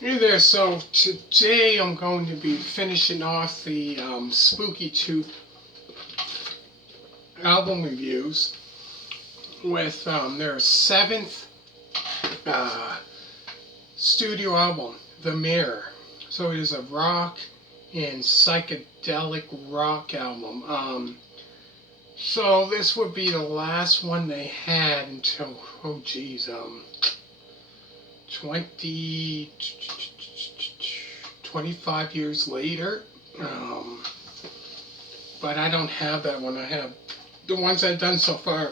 Hey there, so today I'm going to be finishing off the Spooky Tooth album reviews with their seventh uh, studio album, The Mirror. So it is a rock and psychedelic rock album. So this would be the last one they had until, 20, 25 years later. But I don't have that one. I have the ones I've done so far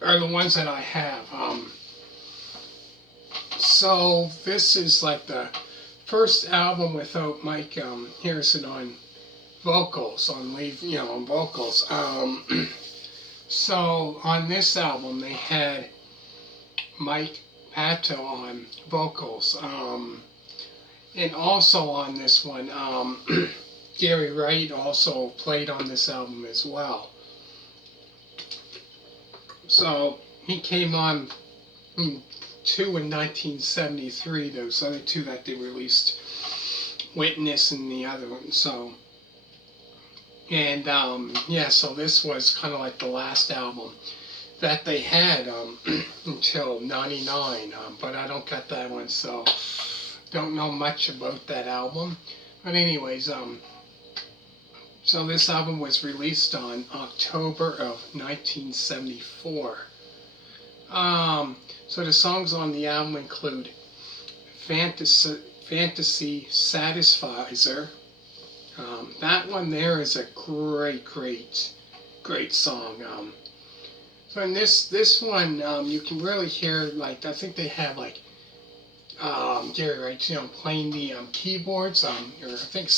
are the ones that I have. So this is like the first album without Mike Harrison on vocals, on vocals. So on this album they had Mike Pato on vocals, and also on this one, Gary Wright also played on this album as well. So he came on two in 1973. Those other two that they released, Witness and the other one. So, and so this was kind of like the last album that they had until '99. But I don't got that one, so don't know much about that album. But anyways, so this album was released on October of 1974. So the songs on the album include Fantasy Satisfier. That one there is a great song. So in this one, you can really hear, like, I think they have like Gary Wright, playing the keyboards. Or I think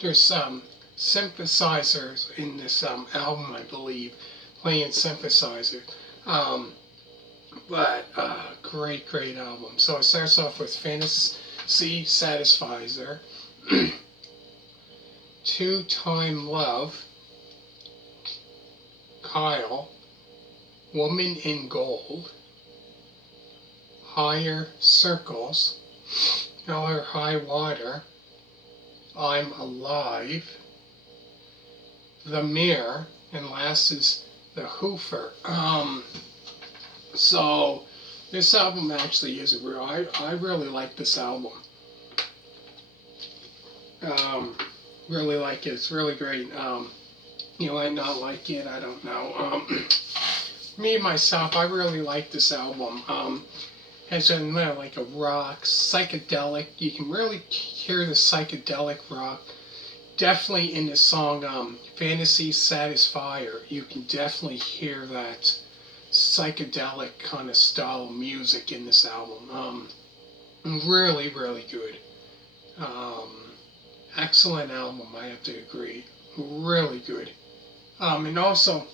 there's some synthesizers in this album, I believe, playing synthesizers. But great album. So it starts off with Fantasy Satisfier, Two-Time Love, Kyle, Woman in Gold, Higher Circles, Hell or High Water, I'm Alive, The Mirror, and last is The Hoofer. So this album actually is a real. I really like this album. Really like it. It's really great. You might not like it. I don't know. Me myself, I really like this album. Has been like a rock, psychedelic. You can really hear the psychedelic rock. Definitely in the song Fantasy Satisfier, you can definitely hear that psychedelic kind of style of music in this album. Really good. Excellent album, I have to agree. Really good. And also,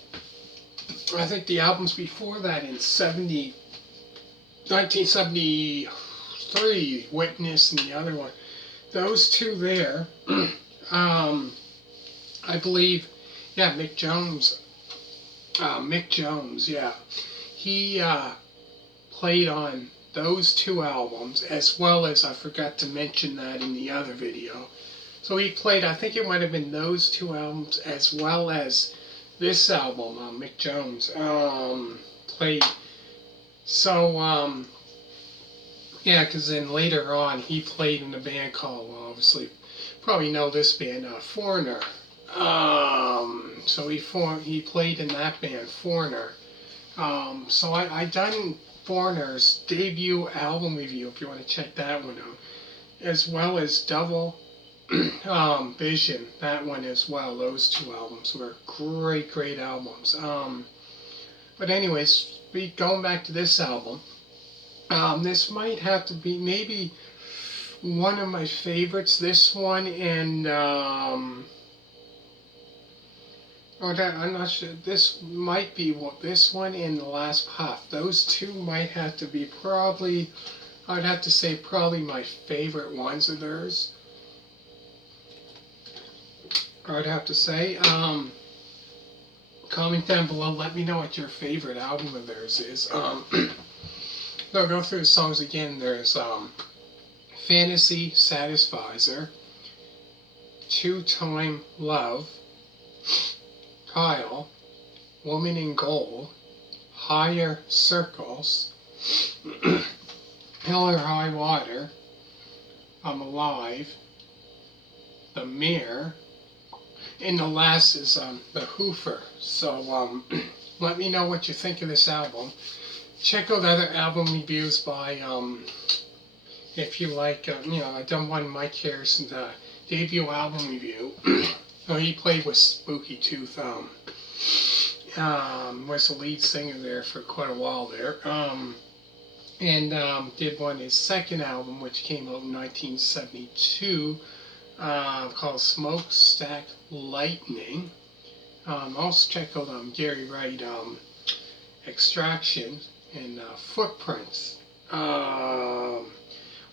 I think the albums before that in 1973, Witness and the other one, those two there, I believe, yeah, Mick Jones, yeah. He played on those two albums, as well as, I forgot to mention that in the other video. So he played, I think it might have been those two albums, as well as this album, Mick Jones played. So, yeah, because then later on, he played in a band called, well, obviously, probably know this band, Foreigner. So he played in that band, Foreigner. So I done Foreigner's debut album review, if you want to check that one out, as well as Double Vision, that one as well. Those two albums were great albums. But anyways, going back to this album, this might have to be maybe one of my favorites. This one and I'm not sure. This might be this one and The Last Puff. Those two might have to be probably, I'd have to say probably my favorite ones of theirs. I'd have to say. Comment down below. Let me know what your favorite album of theirs is. So I'll go through the songs again. There's Fantasy Satisfier, Two-Time Love, Kyle, Woman in Gold, Higher Circles, Hell or High Water, I'm Alive, The Mirror, and the last is the Hoofer. So let me know what you think of this album. Check out other album reviews by if you like. I've done one Mike Harrison's debut album review. He played with Spooky Tooth. Was the lead singer there for quite a while there. And did one his second album, which came out in 1972, called Smokestack Lightning. Also check out Gary Wright, Extraction, and Footprints,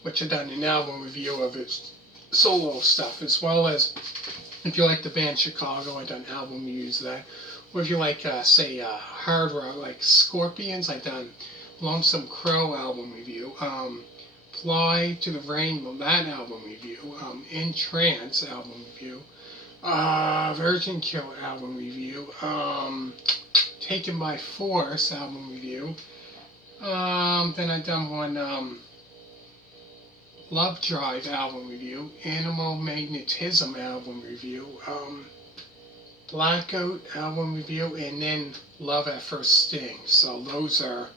which I've done an album review of his solo stuff, as well as if you like the band Chicago, I've done album reviews of that. Or if you like, say, hard rock, like Scorpions, I've done Lonesome Crow album review. Fly to the Rainbow, that album review. In Trance album review. Virgin Kill album review. Taken by Force album review. Then I've done one Love Drive album review. Animal Magnetism album review. Blackout album review, and then Love at First Sting. So those are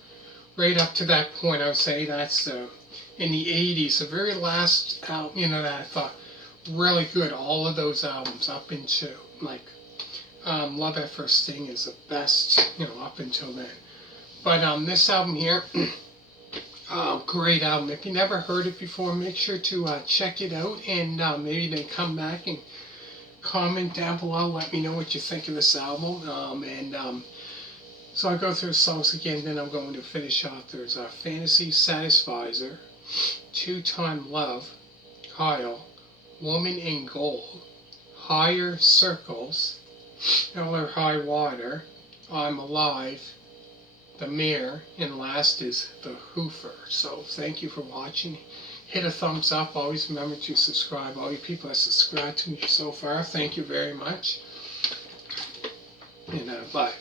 right up to that point. I would say that's in the 80s, the very last album, that I thought really good. All of those albums up into like Love at First Sting is the best, up until then. But this album here, great album. If you never heard it before, make sure to check it out, and maybe then come back and comment down below. Let me know what you think of this album. So I'll go through the songs again, then I'm going to finish off. There's Fantasy Satisfier, Two-Time Love, Kyle, Woman in Gold, Higher Circles, Hell or High Water, I'm Alive, The Mirror, and last is the Hoofer. So thank you for watching. Hit a thumbs up. Always remember to subscribe. All you people that subscribed to me so far, thank you very much. And bye.